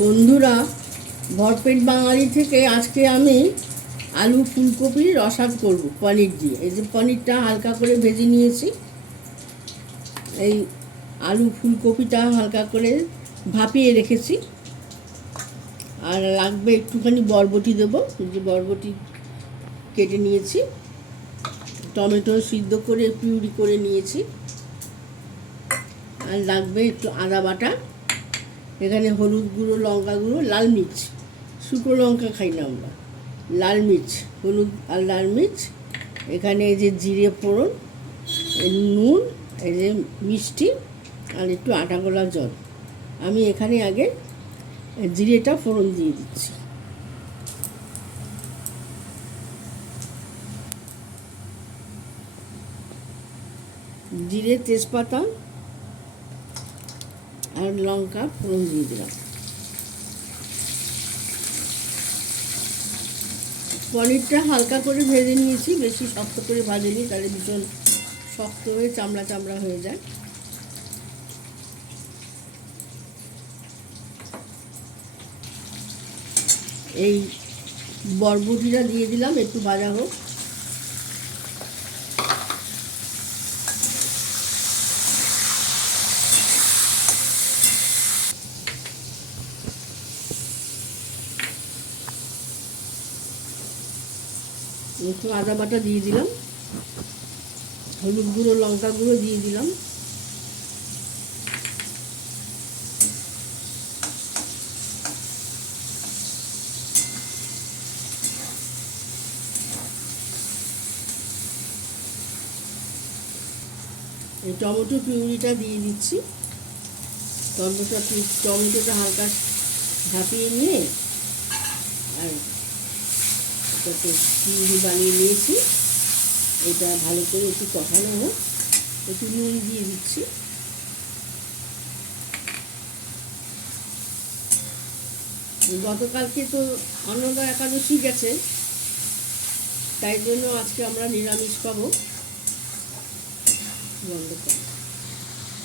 বন্ধুরা, ভরপেট বাঙালি থেকে আজকে আমি আলু ফুলকপির রসা করব পনির দিয়ে। এই যে পনিরটা হালকা করে ভেজে নিয়েছি, এই আলু ফুলকপিটা হালকা করে ভাপিয়ে রেখেছি। আর লাগবে একটুখানি বরবটি দেবো, এই যে বরবটি কেটে নিয়েছি, টমেটো সিদ্ধ করে পিউরি করে নিয়েছি। আর লাগবে একটু আদা বাটা, এখানে হলুদ গুঁড়ো, লঙ্কা গুঁড়ো, লাল মির্চ, শুকনো লঙ্কা খাই না আমরা, লাল মির্চ, হলুদ আর লাল মির্চ, এখানে এই যে জিরে ফোড়ন, নুন, এই যে মিষ্টি আর একটু আটা গোলা জল। আমি এখানে আগে জিরেটা ফোড়ন দিয়ে দিচ্ছি। জিরে, তেজপাতা আর লঙ্কা ফোড়ন দিয়ে দিলাম। পনিরটা হালকা করে ভেজে নিয়েছি, বেশি শক্ত করে ভাজিনি, তাহলে ভীষণ শক্ত হয়ে চামড়া চামড়া হয়ে যায়। এই বরবটিটা দিয়ে দিলাম, একটু ভাজা হোক। একটু আদা বাটা দিয়ে দিলাম, হলুদ গুঁড়ো, লঙ্কা গুঁড়ো দিয়ে দিলাম। এই টমেটো পিউরিটা দিয়ে দিচ্ছি। টমেটোটা হালকা ভাপিয়ে নিয়ে আর এটাকে পিউরি বানিয়ে নিয়েছি। এটা ভালো করে একটু কষানো হোক, একটু নুন দিয়ে দিচ্ছি। গতকালকে তো অন্নদা একাদশী গেছে, তাই জন্য আজকে আমরা নিরামিষ পাবো।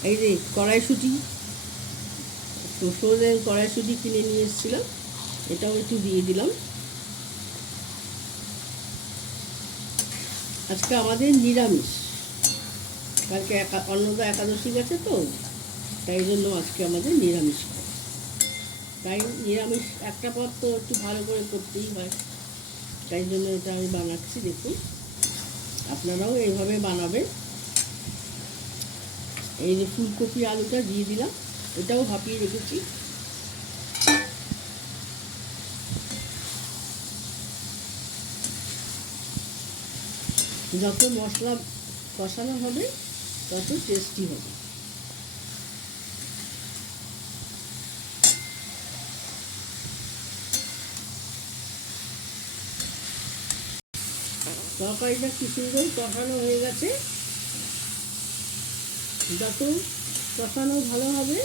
এই যে কড়াইশুঁটি, ফ্রোজেন কড়াইশুঁটি কিনে নিয়ে এসেছিলাম, এটাও একটু দিয়ে দিলাম। আজকে আমাদের নিরামিষ, কালকে অন্নদা একাদশী গেছে তো, তাই জন্য আজকে আমাদের নিরামিষ। তাই নিরামিষ একটা পদ তো একটু ভালো করে করতেই হয়, তাই জন্য এটা আমি বানাচ্ছি। দেখুন, আপনারাও এইভাবে বানাবেন। এই যে ফুলকপি আলুটা দিয়ে দিলাম, এটাও ভাপিয়ে রেখেছি। যত মশলা কষানো হবে তত টেস্টি হবে। তরকারিটা কি সুন্দর কষানো হয়ে গেছে। যত কষানো ভালো হবে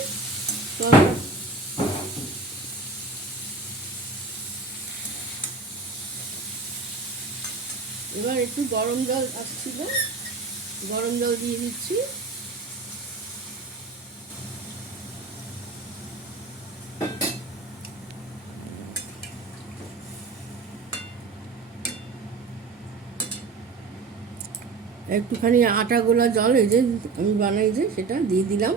এবার একটু গরম জল আসছিল, গরম জল দিয়ে দিচ্ছি। একটুখানি আটা গোলা জল, এই যে আমি বানাই যে, সেটা দিয়ে দিলাম।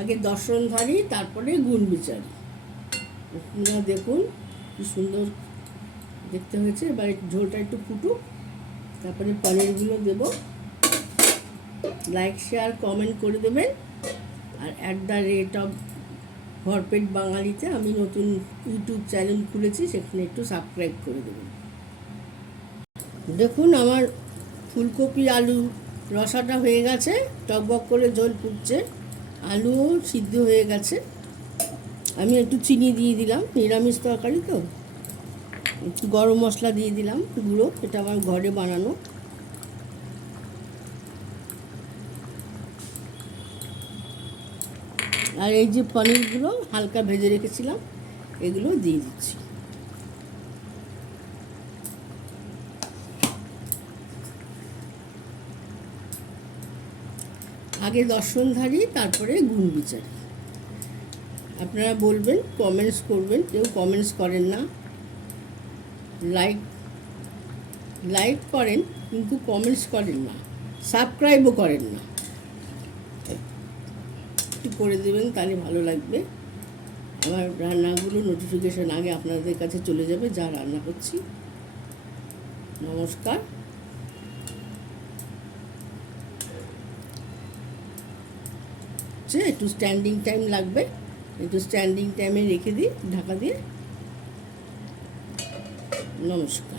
আগে দর্শনধারী, তারপরে গুণ বিচারি। দেখুন কি সুন্দর দেখতে হয়েছে। এবার ঝোলটা একটু ফুটুক, তারপরে পনিরগুলো দেব। লাইক, শেয়ার, কমেন্ট করে দেবেন। আর @, ভরপেট বাঙালিতে আমি নতুন ইউটিউব চ্যানেল খুলেছি, সেখানে একটু সাবস্ক্রাইব করে দেবেন। দেখুন, আমার ফুলকপি আলু রসাটা হয়ে গেছে, টকবক করে ঝোল ফুটছে, আলুও সিদ্ধ হয়ে গেছে। আমি একটু চিনি দিয়ে দিলাম, নিরামিষ তরকারি তো। একটু গরম মশলা দিয়ে দিলাম গুঁড়ো, এটা আমার ঘরে বানানো। আর এই যে পনিরগুলো হালকা ভেজে রেখেছিলাম, এগুলো দিয়ে দিচ্ছি। আগে দর্শনধারী, তারপরে গুণ বিচারী। আপনারা বলবেন, কমেন্টস করবেন। কেউ কমেন্টস করেন না, লাইক করেন কিন্তু কমেন্টস করেন না, সাবস্ক্রাইবও করেন না। একটু করে দেবেন, তাহলে ভালো লাগবে। আমার রান্নাগুলো নোটিফিকেশান আগে আপনাদের কাছে চলে যাবে, যা রান্না করছি। নমস্কার। একটু স্ট্যান্ডিং টাইম লাগবে, একটু স্ট্যান্ডিং টাইমে রেখে দিই ঢাকা দিয়ে। নমস্কার।